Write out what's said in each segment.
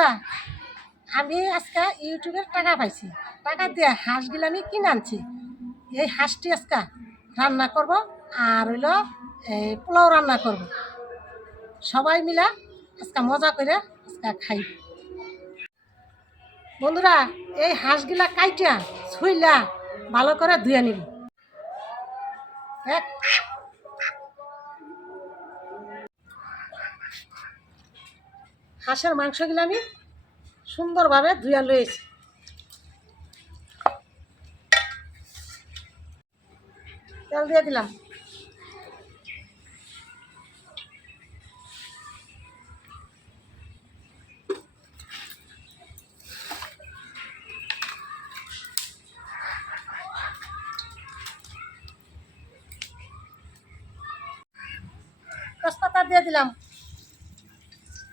বন্ধুরা, আমি আজকে ইউটিউবের টাকা পাইছি। টাকা দিয়ে হাঁসগুলো আমি কিনে আনছি। এই হাঁসটি আজকে রান্না করব, আর হইল এই পোলাও রান্না করব। সবাই মিলা আজকে মজা করে আজকে খাই। বন্ধুরা, এই হাঁসগুলা কাইটা ছুইলা ভালো করে ধুয়ে নিব। হাঁসের মাংসগুলো আমি সুন্দরভাবে ধুয়ে লয়েছি। তেল দিয়ে দিলাম। তেজপাতা দিয়ে দিলাম,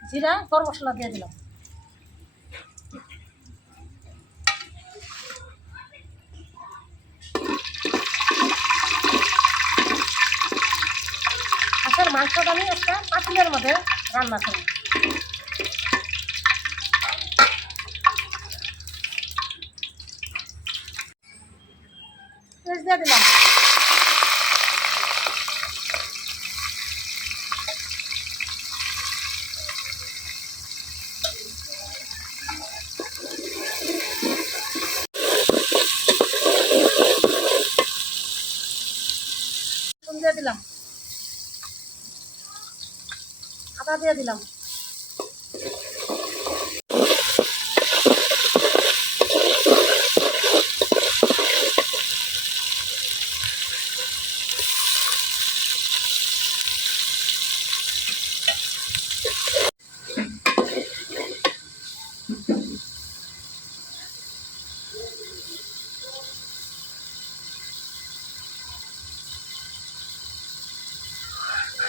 জিরা গরম মশলা দিয়ে দিলাম। হাঁসের মাংসটা আমি একটা পাতিলের মধ্যে রান্না করি। পেঁয়াজ দিয়ে দিলাম। দিয়ে দিলাম, আদা দিয়ে দিলাম।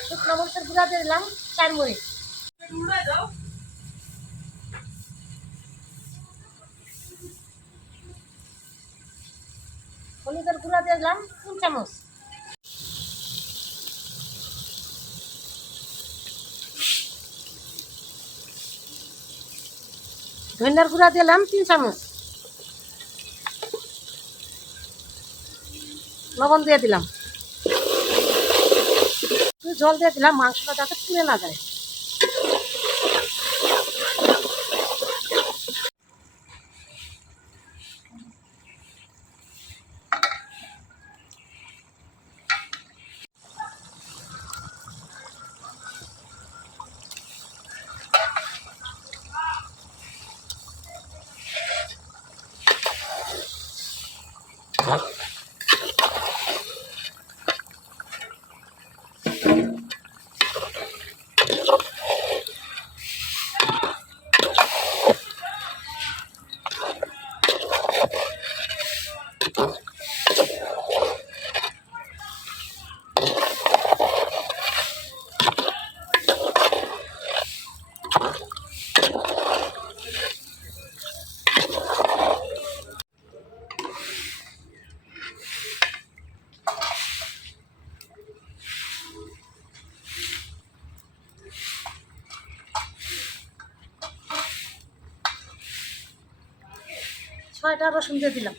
শুকনো মরিচের গুঁড়া দিয়ে দিলাম 4 মরিচ। হলুদের গুঁড়া দিয়ে দিলাম 3 চামচ। ধনিয়ার গুঁড়া দিলাম 3 চামচ। লবণ দিয়ে দিলাম, জল দিয়ে দিলাম মাংসটা যাতে পুড়ে না যায়। ছয়টা রসুন দিয়ে দিলাম।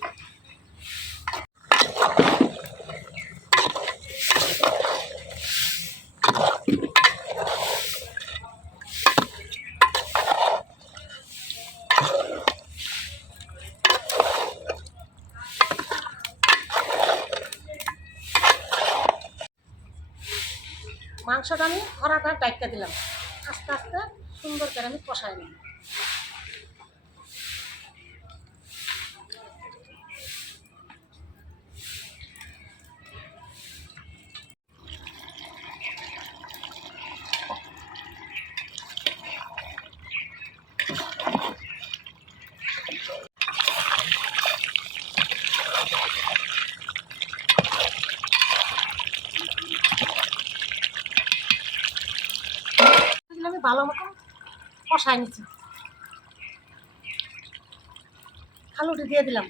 মাংসটা আমি খরাটা ডাইকা দিলাম। আস্তে আস্তে সুন্দর করে আমি কষাই নিই। আমি ভালো মতন কষাই নিচ্ছি। আলুটি দিয়ে দিলাম।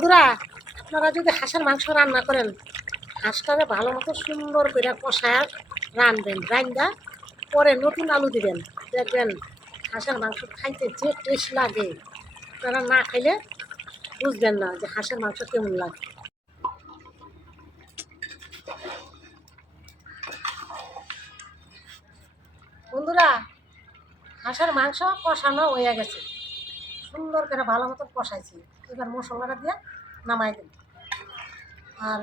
বন্ধুরা, আপনারা যদি হাঁসের মাংস রান্না করেন, হাঁসটাকে ভালো মতো সুন্দর করে কষায় রানবেন, রান্দা পরে নতুন আলু দিবেন, দেখবেন হাঁসের মাংস খাইতে যে টেস্ট লাগে, আপনারা না খাইলে বুঝবেন না যে হাঁসের মাংস কেমন লাগে। বন্ধুরা, হাঁসের মাংস কষানো হয়ে গেছে, সুন্দর করে ভালো মতো কষাইছি। এবার মশলাটা দিয়ে নামাই দিন। আর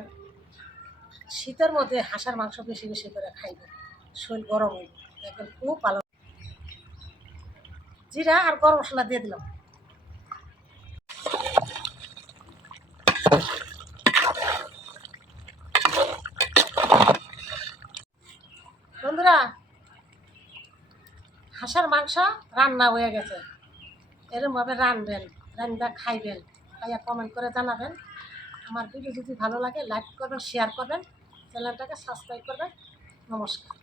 শীতের মধ্যে হাঁসের মাংস বেশি বেশি করে খাইবেন, শরীর গরম হইবে, দেখবেন খুব ভালো। জিরা আর গরম মশলা দিয়ে দিলাম। বন্ধুরা, হাঁসের মাংস রান্না হয়ে গেছে, এরকমভাবে রানবেন, রান্না খাইবেন, খাইয়া কমেন্ট করে জানাবেন। আমার ভিডিও যদি ভালো লাগে লাইক করবেন, শেয়ার করবেন, চ্যানেলটাকে সাবস্ক্রাইব করবেন। নমস্কার।